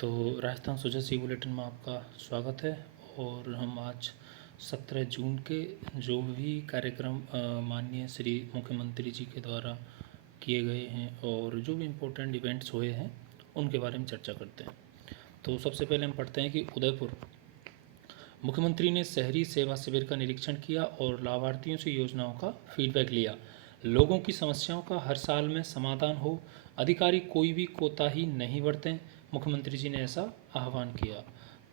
तो राजस्थान सुजय बुलेटिन में आपका स्वागत है। और हम आज 17 जून के जो भी कार्यक्रम माननीय श्री मुख्यमंत्री जी के द्वारा किए गए हैं और जो भी इम्पोर्टेंट इवेंट्स हुए हैं उनके बारे में चर्चा करते हैं। तो सबसे पहले हम पढ़ते हैं कि उदयपुर मुख्यमंत्री ने शहरी सेवा शिविर का निरीक्षण किया और लाभार्थियों से योजनाओं का फीडबैक लिया। लोगों की समस्याओं का हर साल में समाधान हो, अधिकारी कोई भी कोताही नहीं बरतें, मुख्यमंत्री जी ने ऐसा आह्वान किया।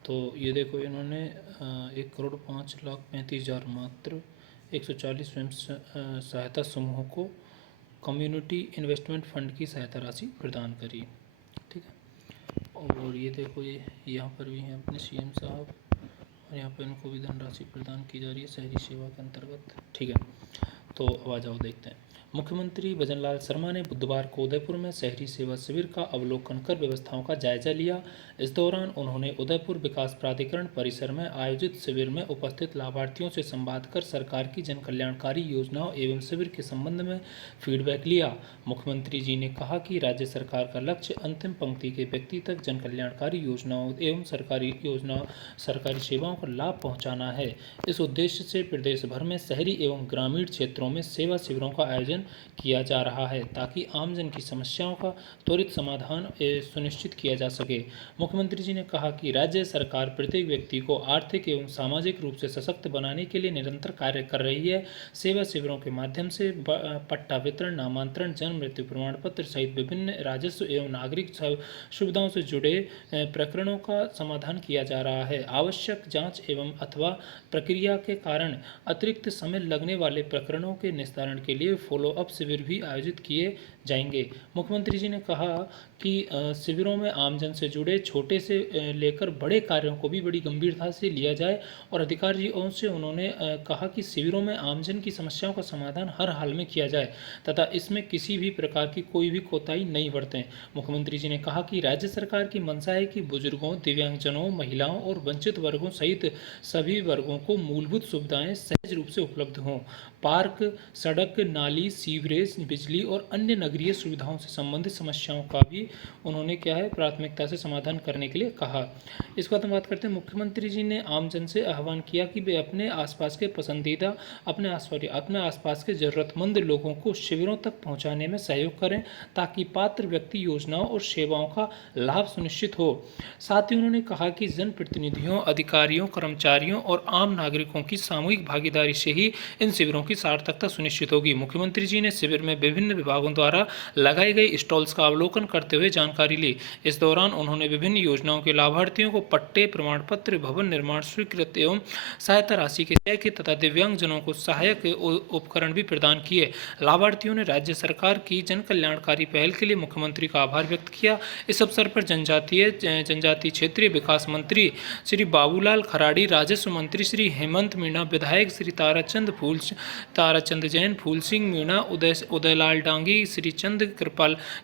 तो ये देखो, इन्होंने 1,05,35,000 मात्र 140 स्वयं सहायता समूहों को कम्युनिटी इन्वेस्टमेंट फंड की सहायता राशि प्रदान करी। ठीक है। और ये देखो, ये यहाँ पर भी हैं अपने सीएम साहब और यहाँ पर इनको भी धनराशि प्रदान की जा रही है शहरी सेवा के अंतर्गत। ठीक है। तो अब आ जाओ, देखते हैं। मुख्यमंत्री भजनलाल शर्मा ने बुधवार को उदयपुर में शहरी सेवा शिविर का अवलोकन कर व्यवस्थाओं का जायजा लिया। इस दौरान उन्होंने उदयपुर विकास प्राधिकरण परिसर में आयोजित शिविर में उपस्थित लाभार्थियों से संवाद कर सरकार की जन कल्याणकारी योजनाओं एवं शिविर के संबंध में फीडबैक लिया। मुख्यमंत्री जी ने कहा कि राज्य सरकार का लक्ष्य अंतिम पंक्ति के व्यक्ति तक जन कल्याणकारी योजनाओं एवं सरकारी सेवाओं का लाभ पहुंचाना है। इस उद्देश्य से प्रदेश भर में शहरी एवं ग्रामीण क्षेत्रों में सेवा शिविरों का आयोजन किया जा रहा है ताकि आमजन की समस्याओं का त्वरित समाधान सुनिश्चित किया जा सके। मुख्यमंत्री जी ने कहा कि राज्य सरकार प्रत्येक व्यक्ति को आर्थिक एवं सामाजिक रूप से सशक्त बनाने के लिए निरंतर कार्य कर रही है। सेवा शिविरों के माध्यम से पट्टा वितरण, नामांतरण, जन्म मृत्यु प्रमाण पत्र सहित विभिन्न राजस्व एवं नागरिक सुविधाओं से जुड़े प्रकरणों का समाधान किया जा रहा है। आवश्यक जांच एवं अथवा प्रक्रिया के कारण अतिरिक्त समय लगने वाले प्रकरणों के निस्तारण के लिए फॉलो अप शिविर भी आयोजित किए जाएंगे। मुख्यमंत्री जी ने कहा कि शिविरों में आमजन से जुड़े छोटे से लेकर बड़े कार्यों को भी बड़ी गंभीरता से लिया जाए और अधिकारियों से उन्होंने कहा कि शिविरों में आमजन की समस्याओं का समाधान हर हाल में किया जाए तथा इसमें किसी भी प्रकार की कोई भी कोताही नहीं बरतें। मुख्यमंत्री जी ने कहा कि राज्य सरकार की मंशा है कि बुजुर्गों, दिव्यांगजनों, महिलाओं और वंचित वर्गों सहित सभी वर्गों को मूलभूत सुविधाएं सहज रूप से उपलब्ध हों। पार्क, सड़क, नाली, सीवरेज, बिजली और अन्य नगरीय सुविधाओं से संबंधित समस्याओं का भी उन्होंने क्या है प्राथमिकता से समाधान करने के लिए कहा। इसके बाद हम बात करते हैं, मुख्यमंत्री जी ने आमजन से आह्वान किया कि वे अपने आसपास के पसंदीदा अपने आसपास के जरूरतमंद लोगों को शिविरों तक पहुंचाने में सहयोग करें ताकि पात्र व्यक्ति योजनाओं और सेवाओं का लाभ सुनिश्चित हो। साथ ही उन्होंने कहा कि जनप्रतिनिधियों, अधिकारियों, कर्मचारियों और आम नागरिकों की सामूहिक भागीदारी से ही इन शिविरों की सार्थकता सुनिश्चित होगी। मुख्यमंत्री जी ने शिविर में विभिन्न विभागों द्वारा लगाई गई स्टॉल्स का अवलोकन करते हुए जानकारी ली। इस दौरान उन्होंने विभिन्न योजनाओं के लाभार्थियों को पट्टे, प्रमाण पत्र, भवन निर्माण स्वीकृत एवं सहायता राशि के चेक तथा दिव्यांगजनों को सहायक उपकरण भी प्रदान किए। लाभार्थियों ने राज्य सरकार की जन कल्याणकारी पहल के लिए मुख्यमंत्री का आभार व्यक्त किया। इस अवसर पर जनजातीय क्षेत्रीय विकास मंत्री श्री बाबूलाल खराड़ी, राजस्व मंत्री श्री हेमंत मीणा, विधायक श्री ताराचंद जैन, फूल सिंह मीणा, उदयलाल डांगी, श्री चंद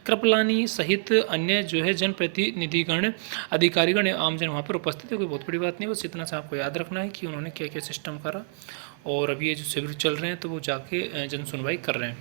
कृपलानी सहित अन्य जो है जनप्रतिनिधिगण, अधिकारीगण, आमजन वहाँ पर उपस्थित है। कोई बहुत बड़ी बात नहीं, बस इतना सा आपको याद रखना है कि उन्होंने क्या क्या सिस्टम करा। और अभी ये जो शिविर चल रहे हैं तो वो जाके जन सुनवाई कर रहे हैं,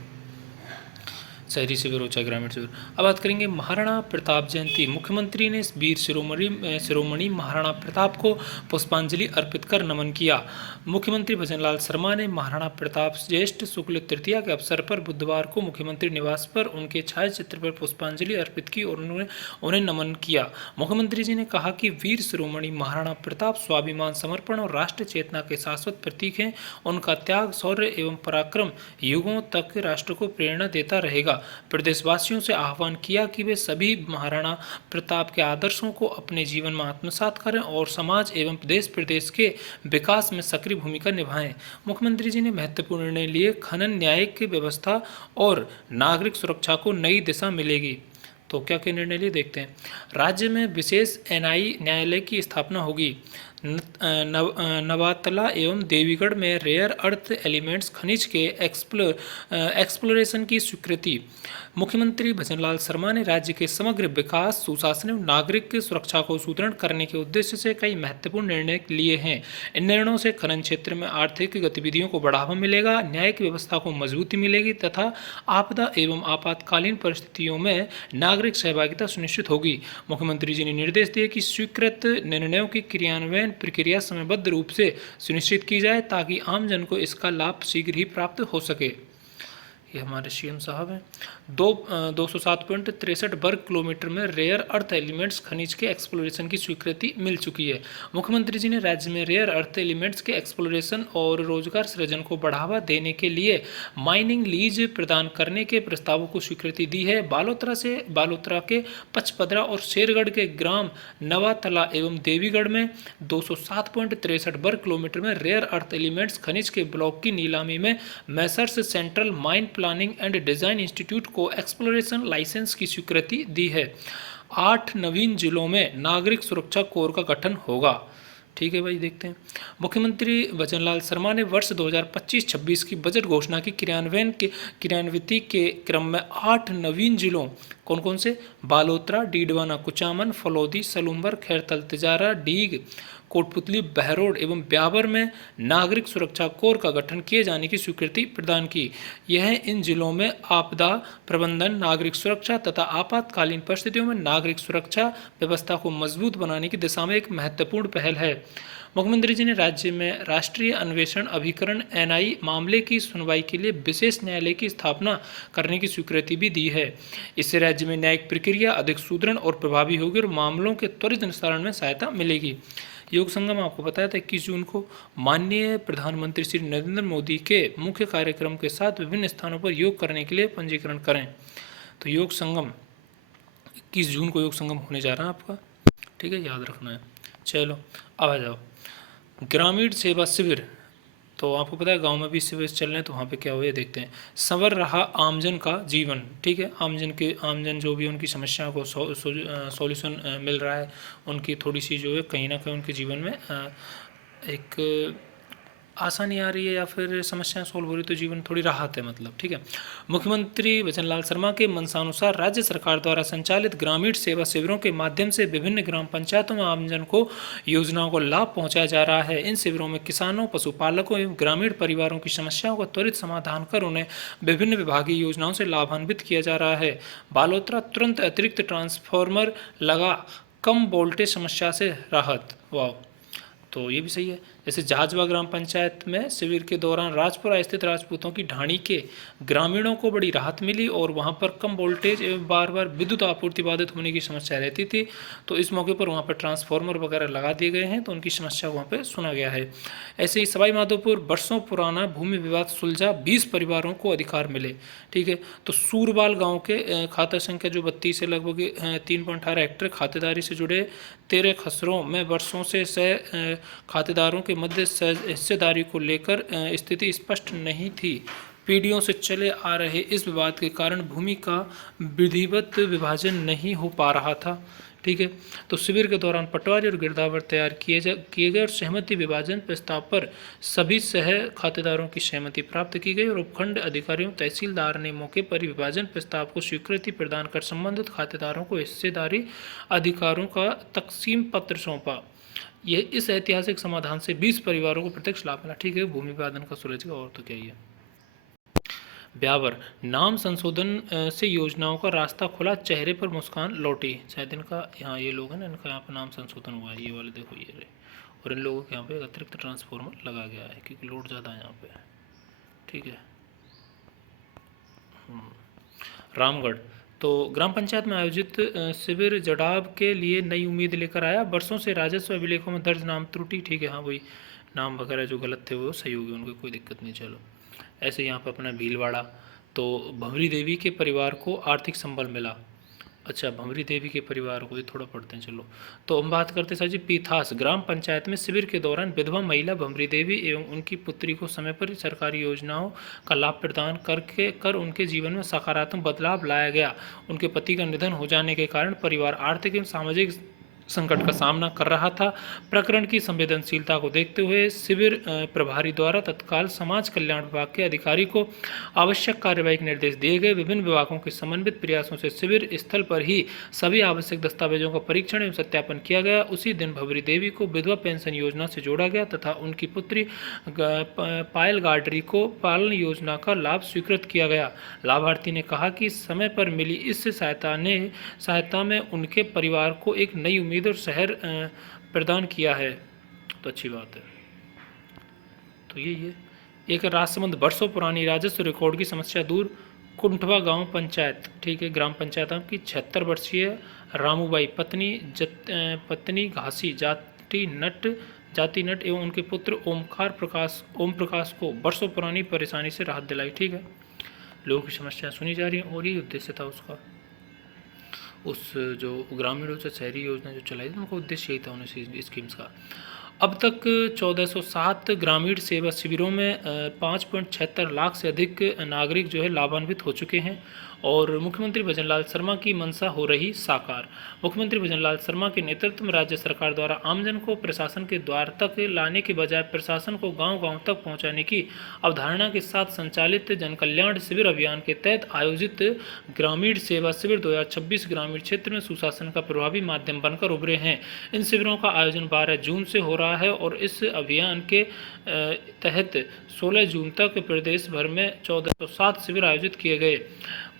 शहरी शिविर हो चाहे ग्रामीण शिविर। अब बात करेंगे महाराणा प्रताप जयंती। मुख्यमंत्री ने वीर शिरोमणि महाराणा प्रताप को पुष्पांजलि अर्पित कर नमन किया। मुख्यमंत्री भजनलाल शर्मा ने महाराणा प्रताप ज्येष्ठ शुक्ल तृतीया के अवसर पर बुधवार को मुख्यमंत्री निवास पर उनके छायाचित्र पर पुष्पांजलि अर्पित की और उन्हें नमन किया। मुख्यमंत्री जी ने कहा कि वीर शिरोमणि महाराणा प्रताप स्वाभिमान, समर्पण और राष्ट्र चेतना के शाश्वत प्रतीक हैं। उनका त्याग, शौर्य एवं पराक्रम युगों तक राष्ट्र को प्रेरणा देता रहेगा। प्रदेशवासियों से आह्वान किया कि वे सभी महाराणा प्रताप के आदर्शों को अपने जीवन में आत्मसात करें और समाज एवं देश प्रदेश के विकास में सक्रिय भूमिका निभाएं। मुख्यमंत्री जी ने महत्वपूर्ण निर्णय लिए। खनन, न्यायिक व्यवस्था और नागरिक सुरक्षा को नई दिशा मिलेगी। तो क्या क्या निर्णय लिए देखते हैं। राज्य में विशेष एनआई न्यायालय की स्थापना होगी। नवातला एवं देवीगढ़ में रेयर अर्थ एलिमेंट्स खनिज के एक्सप्लोरेशन की स्वीकृति। मुख्यमंत्री भजनलाल शर्मा ने राज्य के समग्र विकास, सुशासन एवं नागरिक सुरक्षा को सुदृढ़ करने के उद्देश्य से कई महत्वपूर्ण निर्णय लिए हैं। इन निर्णयों से खनन क्षेत्र में आर्थिक गतिविधियों को बढ़ावा मिलेगा, न्यायिक व्यवस्था को मजबूती मिलेगी तथा आपदा एवं आपातकालीन परिस्थितियों में नागरिक सहभागिता सुनिश्चित होगी। मुख्यमंत्री जी ने निर्देश दिए कि स्वीकृत निर्णयों की क्रियान्वयन प्रक्रिया समयबद्ध रूप से सुनिश्चित की जाए ताकि आमजन को इसका लाभ शीघ्र ही प्राप्त हो सके। ये हमारे सीएम साहब हैं। 207.63 वर्ग किलोमीटर में रेयर अर्थ एलिमेंट्स खनिज के एक्सप्लोरेशन की स्वीकृति मिल चुकी है। मुख्यमंत्री जी ने राज्य में रेयर अर्थ एलिमेंट्स के एक्सप्लोरेशन और रोजगार सृजन को बढ़ावा देने के लिए माइनिंग लीज प्रदान करने के प्रस्तावों को स्वीकृति दी है। बालोतरा के पचपदरा और शेरगढ़ के ग्राम नवातला एवं देवीगढ़ में 207.63 वर्ग किलोमीटर में रेयर अर्थ एलिमेंट्स खनिज के ब्लॉक की नीलामी में Messrs central mine planning and design institute को एक्सप्लोरेशन लाइसेंस की स्वीकृति दी है। 8 नवीन जिलों में नागरिक सुरक्षा कोर का गठन होगा। ठीक है भाई, देखते हैं। मुख्यमंत्री भजनलाल शर्मा ने वर्ष 2025-26 की बजट घोषणा की क्रियान्विति के क्रम में 8 नवीन जिलों कौन कौन से बालोतरा, डीडवाना, कुचामन, फलौदी, सलूम्बर, खैरतल, तिजारा, डीग, कोटपुतली, बहरोड एवं ब्यावर में नागरिक सुरक्षा कोर का गठन किए जाने की स्वीकृति प्रदान की। यह इन जिलों में आपदा प्रबंधन, नागरिक सुरक्षा तथा आपातकालीन परिस्थितियों में नागरिक सुरक्षा व्यवस्था को मजबूत बनाने की दिशा में एक महत्वपूर्ण पहल है। मुख्यमंत्री जी ने राज्य में राष्ट्रीय अन्वेषण अभिकरण एनआई मामले की सुनवाई के लिए विशेष न्यायालय की स्थापना करने की स्वीकृति भी दी है। इससे राज्य में न्यायिक प्रक्रिया अधिक सुदृढ़ और प्रभावी होगी और मामलों के त्वरित निस्तारण में सहायता मिलेगी। योग संगम आपको बताया था 21 जून को माननीय प्रधानमंत्री श्री नरेंद्र मोदी के मुख्य कार्यक्रम के साथ विभिन्न स्थानों पर योग करने के लिए पंजीकरण करें। तो योग संगम 21 जून को योग संगम होने जा रहा है आपका, ठीक है, याद रखना है। चलो अब आ जाओ ग्रामीण सेवा शिविर। तो आपको पता है गांव में भी शिविर चल रहे हैं, तो वहाँ पे क्या हुआ ये देखते हैं। संवर रहा आमजन का जीवन, ठीक है, आमजन जो भी उनकी समस्याओं को सॉल्यूशन मिल रहा है, उनकी थोड़ी सी जो है कहीं ना कहीं उनके जीवन में एक आसानी आ रही है या फिर समस्याएं सॉल्व हो रही, तो जीवन थोड़ी राहत है, मतलब, ठीक है। मुख्यमंत्री भजनलाल शर्मा के मंशानुसार राज्य सरकार द्वारा संचालित ग्रामीण सेवा शिविरों के माध्यम से विभिन्न ग्राम पंचायतों में आमजन को योजनाओं को लाभ पहुंचाया जा रहा है। इन शिविरों में किसानों, पशुपालकों एवं ग्रामीण परिवारों की समस्याओं का त्वरित समाधान कर उन्हें विभिन्न विभागीय योजनाओं से लाभान्वित किया जा रहा है। बालोतरा तुरंत अतिरिक्त ट्रांसफार्मर लगा, कम वोल्टेज समस्या से राहत। वाह, तो ये भी सही है। जैसे जहाजवा ग्राम पंचायत में शिविर के दौरान राजपुरा स्थित राजपूतों की ढाणी के ग्रामीणों को बड़ी राहत मिली और वहां पर कम वोल्टेज एवं बार बार विद्युत आपूर्ति बाधित होने की समस्या रहती थी, तो इस मौके पर वहां पर ट्रांसफार्मर वगैरह लगा दिए गए हैं, तो उनकी समस्या वहां पर सुना गया है। ऐसे ही सवाई माधोपुर वर्षों पुराना भूमि विवाद सुलझा, 20 परिवारों को अधिकार मिले, ठीक है। तो सूरबाल गाँव के खाता संख्या जो 32 से लगभग 3.18 हेक्टेयर खातेदारी से जुड़े 13 खसरों में वर्षों से खातेदारों के मध्य हिस्सेदारी को लेकर स्थिति स्पष्ट नहीं थी। पीढ़ियों से चले आ रहे इस विवाद के कारण भूमि का विधिवत विभाजन नहीं हो पा रहा था, ठीक है। तो शिविर के दौरान पटवारी और गिरदावर तैयार किए गए और सहमति विभाजन प्रस्ताव पर सभी सह खातेदारों की सहमति प्राप्त की गई और उपखंड अधिकारियों तहसीलदार ने मौके पर विभाजन प्रस्ताव को स्वीकृति प्रदान कर संबंधित खातेदारों को हिस्सेदारी अधिकारों का तकसीम पत्र सौंपा। यह इस ऐतिहासिक समाधान से 20 परिवारों को प्रत्यक्ष लाभ मिला, ठीक है। भूमि विवादन का सुलझेगा, और तो क्या ही है। ब्यावर नाम संशोधन से योजनाओं का रास्ता खुला, चेहरे पर मुस्कान लौटी। शायद इनका यहाँ ये लोग हैं ना, इनका यहाँ पर नाम संशोधन हुआ है, ये वाले देखो ये रहे, और इन लोगों के यहाँ पे अतिरिक्त ट्रांसफार्मर लगा गया है क्योंकि लोड ज़्यादा है यहाँ पे, ठीक है। रामगढ़ तो ग्राम पंचायत में आयोजित शिविर जड़ाव के लिए नई उम्मीद लेकर आया। वर्षों से राजस्व अभिलेखों में दर्ज नाम त्रुटि, ठीक है, हाँ वही नाम वगैरह जो गलत थे वो सही हो गए, उनको कोई दिक्कत नहीं। चलो ऐसे यहाँ पर अपना भीलवाड़ा, तो भंवरी देवी के परिवार को आर्थिक संबल मिला। अच्छा, भंवरी देवी के परिवार को, ये थोड़ा पढ़ते हैं। चलो तो हम बात करते हैं सर जी पीथास ग्राम पंचायत में शिविर के दौरान विधवा महिला भंवरी देवी एवं उनकी पुत्री को समय पर सरकारी योजनाओं का लाभ प्रदान कर उनके जीवन में सकारात्मक बदलाव लाया गया। उनके पति का निधन हो जाने के कारण परिवार आर्थिक एवं सामाजिक संकट का सामना कर रहा था। प्रकरण की संवेदनशीलता को देखते हुए शिविर प्रभारी द्वारा तत्काल समाज कल्याण विभाग के अधिकारी को आवश्यक कार्यवाही के निर्देश दिए गए। विभिन्न विभागों के समन्वित प्रयासों से शिविर स्थल पर ही सभी आवश्यक दस्तावेजों का परीक्षण एवं सत्यापन किया गया। उसी दिन भवरी देवी को विधवा पेंशन योजना से जोड़ा गया तथा उनकी पुत्री पायल गाडरी को पालन योजना का लाभ स्वीकृत किया गया। लाभार्थी ने कहा कि समय पर मिली इस सहायता में उनके परिवार को एक नई उम्मीद और शहर प्रदान किया है, तो अच्छी बात है। तो ये एक राजसमंद वर्षों पुरानी राजस्व रिकॉर्ड की समस्या दूर। कुंठवा गांव पंचायत, ठीक है, ग्राम पंचायत की 76 वर्षीय रामूबाई पत्नी घासी जाति नट एवं उनके पुत्र ओम प्रकाश को वर्षों पुरानी परेशानी से राहत दिलाई। ठीक है, लोगों की समस्या सुनी जा रही है और ये उद्देश्य था उसका, उस जो ग्रामीणों से शहरी योजना जो चलाई थी उनका उद्देश्य यही था उन स्कीम्स का। अब तक 1407 ग्रामीण सेवा शिविरों में 5.76 लाख से अधिक नागरिक जो है लाभान्वित हो चुके हैं और मुख्यमंत्री भजनलाल शर्मा की मंशा हो रही साकार। मुख्यमंत्री भजनलाल शर्मा के नेतृत्व में राज्य सरकार द्वारा आमजन को प्रशासन के द्वार तक लाने के बजाय प्रशासन को गांव-गांव तक पहुंचाने की अवधारणा के साथ संचालित जनकल्याण शिविर अभियान के तहत आयोजित ग्रामीण सेवा शिविर 2026 ग्रामीण क्षेत्र में सुशासन का प्रभावी माध्यम बनकर उभरे हैं। इन शिविरों का आयोजन 12 जून से हो रहा है और इस अभियान के तहत 16 जून तक प्रदेश भर में 1407 शिविर आयोजित किए गए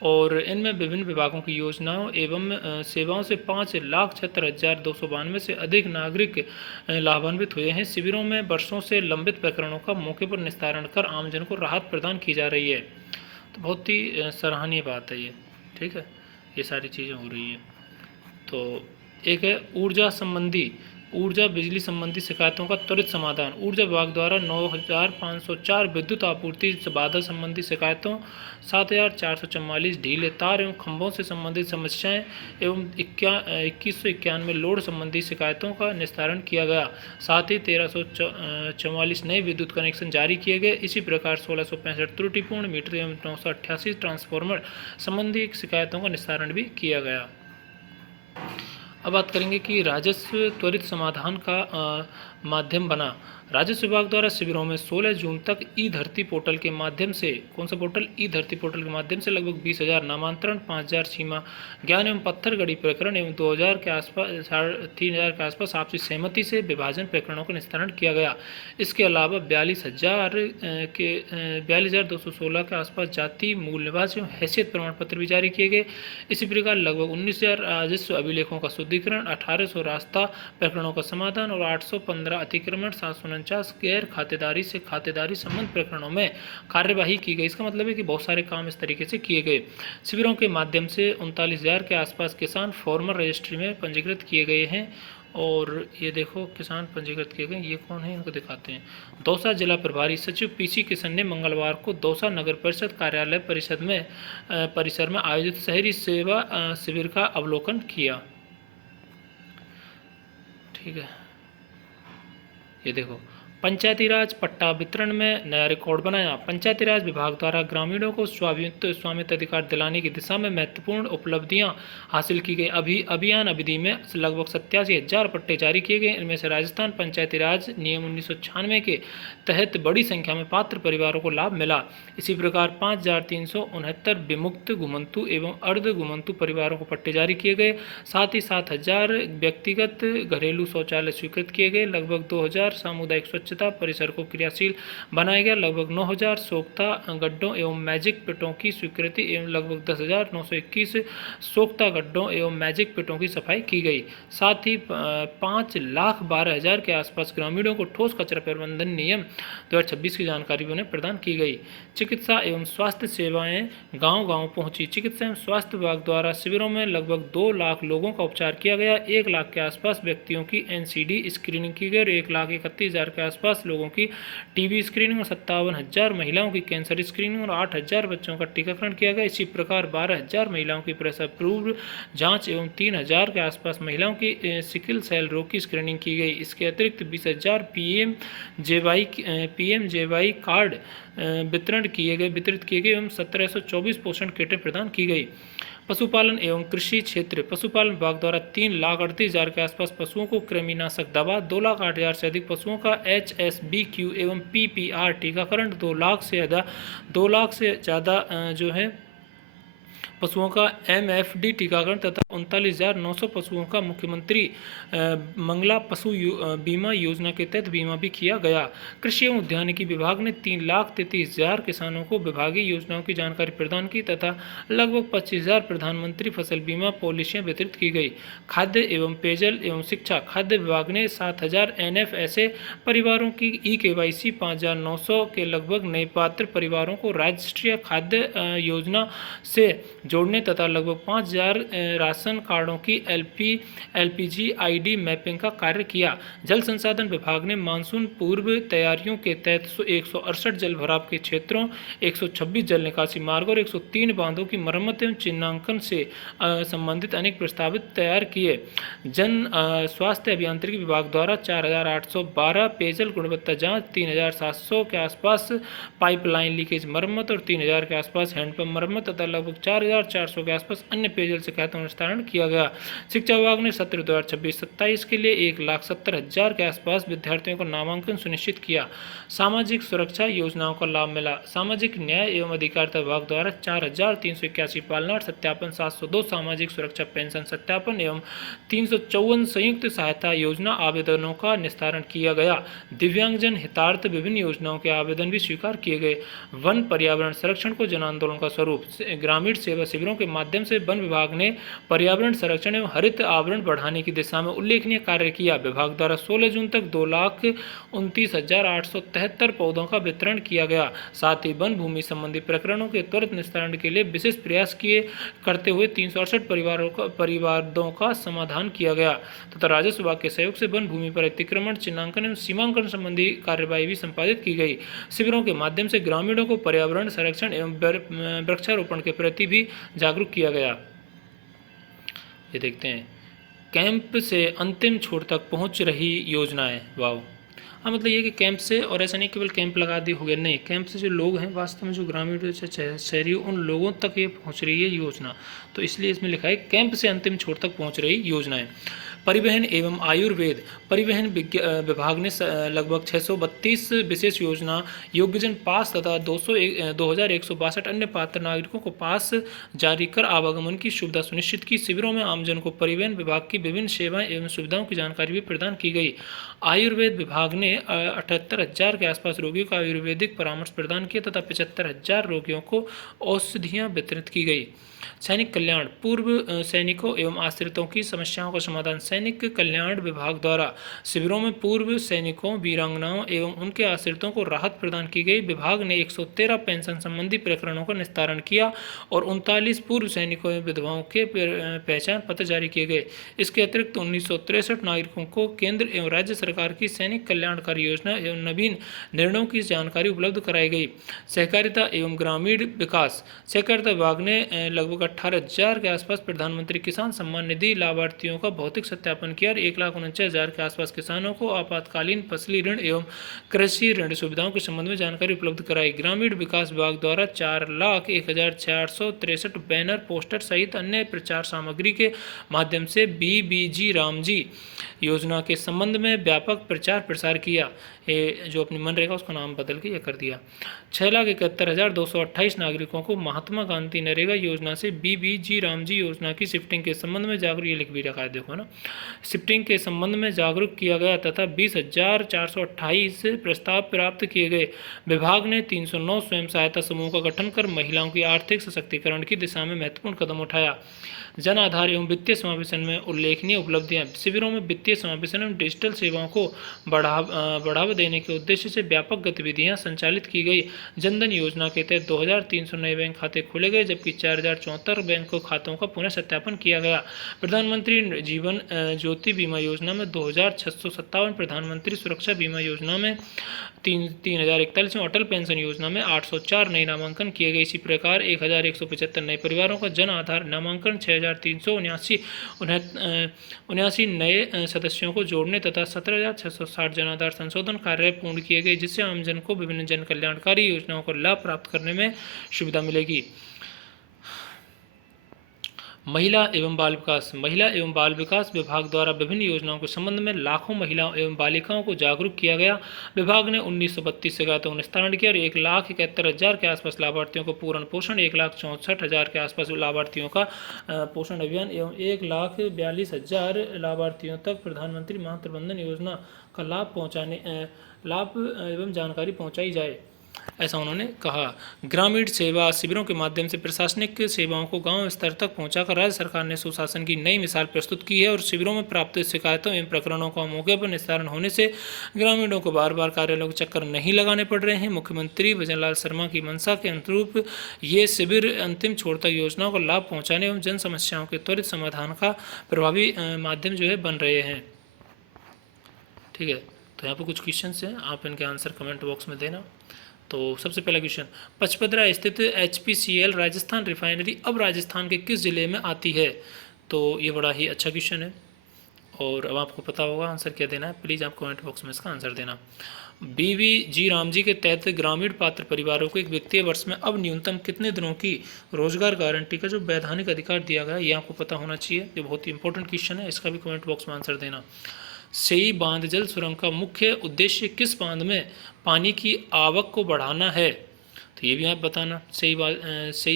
और इनमें विभिन्न विभागों की योजनाओं एवं सेवाओं से 5,76,292 से अधिक नागरिक लाभान्वित हुए हैं। शिविरों में वर्षों से लंबित प्रकरणों का मौके पर निस्तारण कर आमजन को राहत प्रदान की जा रही है, तो बहुत ही सराहनीय बात है ये। ठीक है, ये सारी चीज़ें हो रही है। तो एक है ऊर्जा बिजली संबंधी शिकायतों का त्वरित समाधान। ऊर्जा विभाग द्वारा 9,504 विद्युत आपूर्ति बाधा संबंधी शिकायतों, 7,444 ढीले तार एवं खंभों से संबंधित समस्याएं एवं 2191 लोड संबंधी शिकायतों का निस्तारण किया गया। साथ ही 1,344 नए विद्युत कनेक्शन जारी किए गए। इसी प्रकार 1,665 त्रुटिपूर्ण मीटर एवं 988 ट्रांसफार्मर संबंधी शिकायतों का निस्तारण भी किया गया। अब बात करेंगे कि राजस्व त्वरित समाधान का माध्यम बना। राजस्व विभाग द्वारा शिविरों में 16 जून तक ई धरती पोर्टल के माध्यम से, कौन सा पोर्टल, ई धरती पोर्टल के माध्यम से लगभग 20,000 नामांतरण, 5,000 सीमा ज्ञान एवं पत्थर गड़ी प्रकरण एवं 2,000 के आसपास 3,500 के आसपास आपसी सहमति से विभाजन प्रकरणों का निस्तारण किया गया। इसके अलावा 42,216 के आसपास जाति मूल निवास एवं हैसियत प्रमाण पत्र भी जारी किए गए। इसी प्रकार लगभग 19,000 राजस्व अभिलेखों का शुद्धिकरण, 1,800 रास्ता प्रकरणों का समाधान और 815 अतिक्रमण, 749 गैर खातेदारी से खातेदारी संबंध प्रकरणों में कार्यवाही की गई। इसका मतलब है कि बहुत सारे काम इस तरीके से किए गए। शिविरों के माध्यम से 39,000 के आसपास किसान फॉर्मर रजिस्ट्री में पंजीकृत किए गए हैं और ये देखो किसान पंजीकृत किए गए, ये कौन है इनको दिखाते हैं। दौसा जिला प्रभारी सचिव पीसी किशन ने मंगलवार को दौसा नगर परिषद कार्यालय परिसर में आयोजित शहरी सेवा शिविर का अवलोकन किया। ठीक है, ये देखो, पंचायती राज पट्टा वितरण में नया रिकॉर्ड बनाया। पंचायती राज विभाग द्वारा ग्रामीणों को स्वामित्व अधिकार दिलाने की दिशा में महत्वपूर्ण उपलब्धियां हासिल की गई। अभियान अवधि में लगभग 87,000 पट्टे जारी किए गए। इनमें से राजस्थान पंचायती राज नियम 1996 के तहत बड़ी संख्या में पात्र परिवारों को लाभ मिला। इसी प्रकार 5,369 विमुक्त घुमंतु एवं अर्ध घुमंतु परिवारों को पट्टे जारी किए गए। साथ ही 7,000 व्यक्तिगत घरेलू शौचालय स्वीकृत किए गए। लगभग 2,000 सामुदायिक स्वच्छता परिसर को क्रियाशील बनाया गया। लगभग 9,000 सोख्ता गड्ढों एवं मैजिक पिटों की स्वीकृति एवं लगभग 10,921 सोख्ता गड्ढों एवं मैजिक पिटों की सफाई की गई। साथ ही 5,12,000 के आसपास ग्रामीणों को ठोस कचरा प्रबंधन नियम 2026 की जानकारी उन्हें प्रदान की गई। चिकित्सा एवं स्वास्थ्य सेवाएं गांव-गांव पहुंची। चिकित्सा एवं स्वास्थ्य विभाग द्वारा शिविरों में लगभग 2 लाख लोगों का उपचार किया गया। 1 लाख के आसपास व्यक्तियों की NCD स्क्रीनिंग की गई और 1,31,000 के आसपास लोगों की TB स्क्रीनिंग और 57,000 महिलाओं की कैंसर स्क्रीनिंग और 8,000 बच्चों का टीकाकरण किया गया। इसी प्रकार 12,000 महिलाओं की प्रसव पूर्व जाँच एवं 3,000 के आसपास महिलाओं की सिकल सेल रोग की स्क्रीनिंग की गई। इसके अतिरिक्त 20,000 PMJY कार्ड वितरित किए गए एवं 1,724 पोषण किटें प्रदान की गई। पशुपालन एवं कृषि क्षेत्र, पशुपालन विभाग द्वारा 3,38,000 के आसपास पशुओं को कृमिनाशक दवा, 2,08,000 से अधिक पशुओं का HSBQ एवं PPR टीकाकरण, 2 लाख से ज़्यादा जो है पशुओं का MFD टीकाकरण तथा 39,900 पशुओं का मुख्यमंत्री मंगला पशु बीमा योजना के तहत बीमा भी किया गया। कृषि एवं उद्यानिकी विभाग ने 3,33,000 किसानों को विभागीय योजनाओं की जानकारी प्रदान की तथा लगभग 25,000 प्रधानमंत्री फसल बीमा पॉलिसियां वितरित की गई। खाद्य एवं पेयजल एवं शिक्षा, खाद्य विभाग ने 7,000 NF ऐसे परिवारों की eKYC 5,900 के लगभग नए पात्र परिवारों को राष्ट्रीय खाद्य योजना से जोड़ने तथा लगभग 5,000 राशन कार्डों की LPG ID मैपिंग का कार्य किया। जल संसाधन विभाग ने मानसून पूर्व तैयारियों के तहत 168 जल भराव के क्षेत्रों, 126 जल निकासी मार्ग और 103 बांधों की मरम्मत एवं चिन्हांकन से संबंधित अनेक प्रस्तावित तैयार किए। जन स्वास्थ्य अभियांत्रिकी विभाग द्वारा 4,812 पेयजल गुणवत्ता जाँच, 3,700 के आसपास पाइपलाइन लीकेज मरम्मत और 3,000 के आसपास हैंडपंप मरम्मत तथा लगभग 4,400 के आसपास अन्य पेयजल शिकायतों का निस्तारण किया गया। शिक्षा विभाग ने सत्र 2026-27 के लिए 1,70,000 के आसपास विद्यार्थियों को नामांकन सुनिश्चित किया। सामाजिक सुरक्षा योजनाओं का लाभ मिला। सामाजिक न्याय एवं अधिकारिता विभाग द्वारा 4,381 पालनाट सत्यापन, 702 सामाजिक सुरक्षा पेंशन सत्यापन एवं 354 संयुक्त सहायता योजना आवेदनों का निस्तारण किया गया। दिव्यांगजन हितार्थ विभिन्न योजनाओं के आवेदन भी स्वीकार किए गए। वन पर्यावरण संरक्षण को जन आंदोलन का स्वरूप, ग्रामीण सेवा शिविरों के माध्यम से वन विभाग ने पर्यावरण संरक्षण एवं हरित आवरण बढ़ाने की दिशा में उल्लेखनीय कार्य किया। विभाग द्वारा 16 जून तक 2,29,873 पौधों का वितरण किया गया। साथ ही वन भूमि संबंधी प्रकरणों के त्वरित निस्तारण के लिए विशेष प्रयास करते हुए 368 परिवारों का समाधान किया गया तथा राजस्व विभाग के सहयोग से वन भूमि पर अतिक्रमण, चिन्हांकन एवं सीमांकन संबंधी कार्यवाही भी संपादित की गई। शिविरों के माध्यम से ग्रामीणों को पर्यावरण संरक्षण एवं वृक्षारोपण के प्रति भी जागरूक किया गया। ये देखते हैं, कैंप से अंतिम छोर तक पहुंच रही योजनाएं। वाह, हाँ, मतलब ये कि कैंप से, और ऐसा नहीं केवल कैंप लगा दिए हो गया, नहीं, कैंप से जो लोग हैं वास्तव में जो ग्रामीण शहरी उन लोगों तक ये पहुंच रही है योजना, तो इसलिए इसमें लिखा है कैंप से अंतिम छोर तक पहुंच रही योजनाएं। परिवहन एवं आयुर्वेद, परिवहन विभाग ने लगभग 632 विशेष योजना योग्यजन पास तथा 2,162 अन्य पात्र नागरिकों को पास जारी कर आवागमन की सुविधा सुनिश्चित की। शिविरों में आमजन को परिवहन विभाग की विभिन्न सेवाएं एवं सुविधाओं की जानकारी भी प्रदान की गई। आयुर्वेद विभाग ने 78,000 के आसपास रोगियों को आयुर्वेदिक परामर्श प्रदान किया तथा 75,000 रोगियों को औषधियाँ वितरित की गई। सैनिक कल्याण, पूर्व सैनिकों एवं आश्रितों की समस्याओं का समाधान, सैनिक कल्याण विभाग द्वारा शिविरों में पूर्व सैनिकों, वीरांगनाओं एवं उनके आश्रितों को राहत प्रदान की गई। विभाग ने 113 पेंशन संबंधी प्रकरणों का निस्तारण किया और 39 पूर्व सैनिकों एवं विधवाओं के पहचान पत्र जारी किए गए। इसके अतिरिक्त 1963 नागरिकों को केंद्र एवं राज्य सरकार की सैनिक कल्याणकारी योजना एवं नवीन निर्णयों की जानकारी उपलब्ध कराई गई। सहकारिता एवं ग्रामीण विकास, सहकारिता विभाग ने लगभग 18,000 के आसपास प्रधानमंत्री किसान सम्मान निधि लाभार्थियों का भौतिक सत्यापन किया और 1,49,000 के आसपास किसानों को आपातकालीन फसली ऋण एवं कृषि ऋण सुविधाओं के संबंध में जानकारी उपलब्ध कराई। ग्रामीण विकास विभाग द्वारा 4,01,463 बैनर, पोस्टर सहित अन्य प्रचार सामग्री के माध्यम से BBG रामजी योजना के संबंध में व्यापक प्रचार प्रसार किया। ये जो अपनी मनरेगा उसका नाम बदल के ये कर दिया। 6,71,228 नागरिकों को महात्मा गांधी नरेगा योजना से BBG रामजी योजना की शिफ्टिंग के संबंध में जागरूक, ये लिख भी रखा है, देखो ना, शिफ्टिंग के संबंध में जागरूक किया गया तथा 20,428 प्रस्ताव प्राप्त किए गए। विभाग ने 309 स्वयं सहायता समूह का गठन कर महिलाओं की आर्थिक सशक्तिकरण की दिशा में महत्वपूर्ण कदम उठाया। जन आधार एवं वित्तीय समावेशन में उल्लेखनीय उपलब्धियां, शिविरों में वित्तीय समावेशन एवं डिजिटल सेवाओं को बढ़ावा देने के उद्देश्य से व्यापक गतिविधियां संचालित की गई। जनधन योजना के तहत 2,300 नए बैंक खाते खोले गए जबकि 4,074 बैंक खातों का पुनः सत्यापन किया गया। प्रधानमंत्री जीवन ज्योति बीमा योजना में 2,657, प्रधानमंत्री सुरक्षा बीमा योजना में 3,041 और अटल पेंशन योजना में 804 नए नामांकन किए गए। इसी प्रकार 1,175 नए परिवारों का जन आधार नामांकन, 6,379 नए सदस्यों को जोड़ने तथा 17,660 जन आधार संशोधन कार्य पूर्ण किए गए, जिससे आमजन को विभिन्न जन कल्याणकारी योजनाओं का लाभ प्राप्त करने में सुविधा मिलेगी। महिला एवं बाल विकास विभाग द्वारा विभिन्न योजनाओं के संबंध में लाखों महिलाओं एवं बालिकाओं को जागरूक किया गया। विभाग ने 1932 शिकायतों का निस्तारण किया और 1,71,000 के आसपास लाभार्थियों को पूर्ण पोषण, 1,64,000 के आसपास लाभार्थियों का पोषण अभियान एवं 1,42,000 लाभार्थियों तक प्रधानमंत्री मातृ वंदन योजना का लाभ एवं जानकारी पहुँचाई जाए, ऐसा उन्होंने कहा। ग्रामीण सेवा शिविरों के माध्यम से प्रशासनिक सेवाओं को गांव स्तर तक पहुंचाकर राज्य सरकार ने सुशासन की नई मिसाल प्रस्तुत की है और शिविरों में प्राप्त शिकायतों एवं प्रकरणों का मौके पर निस्तारण होने से ग्रामीणों को बार बार कार्यालयों के चक्कर नहीं लगाने पड़ रहे हैं। मुख्यमंत्री भजनलाल शर्मा की मंशा के अनुरूप ये शिविर अंतिम छोर तक योजनाओं का लाभ पहुँचाने एवं जन समस्याओं के त्वरित समाधान का प्रभावी माध्यम बन रहे हैं। ठीक है, तो यहाँ पर कुछ क्वेश्चन हैं, आप इनके आंसर कमेंट बॉक्स में देना। तो सबसे पहला क्वेश्चन, पचपदरा स्थित HPCL राजस्थान रिफाइनरी अब राजस्थान के किस जिले में आती है? तो ये बड़ा ही अच्छा क्वेश्चन है और अब आपको पता होगा आंसर क्या देना है। प्लीज़ आप कमेंट बॉक्स में इसका आंसर देना। BVG रामजी के तहत ग्रामीण पात्र परिवारों को एक वित्तीय वर्ष में अब न्यूनतम कितने दिनों की रोजगार गारंटी का जो वैधानिक अधिकार दिया गया है, ये आपको पता होना चाहिए। ये बहुत ही इंपॉर्टेंट क्वेश्चन है, इसका भी कमेंट बॉक्स में आंसर देना। सेई बांध जल सुरंग का मुख्य उद्देश्य किस बांध में पानी की आवक को बढ़ाना है? तो ये भी आप बताना। सेई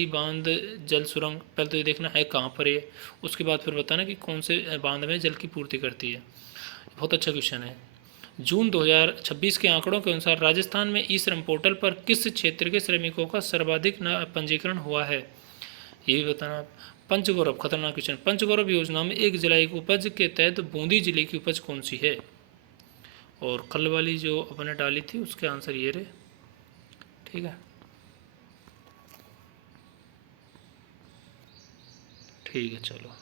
बांध जल सुरंग, पहले तो ये देखना है कहाँ पर है, उसके बाद फिर बताना कि कौन से बांध में जल की पूर्ति करती है। बहुत अच्छा क्वेश्चन है। जून 2026 के आंकड़ों के अनुसार राजस्थान में ई श्रम पोर्टल पर किस क्षेत्र के श्रमिकों का सर्वाधिक पंजीकरण हुआ है, ये भी बताना। पंचगौरव, खतरनाक क्वेश्चन, पंचगौरव योजना में एक जिला एक उपज के तहत बूंदी जिले की उपज कौन सी है? और कल वाली जो अपने डाली थी उसके आंसर ये रहे। ठीक है, ठीक है, चलो।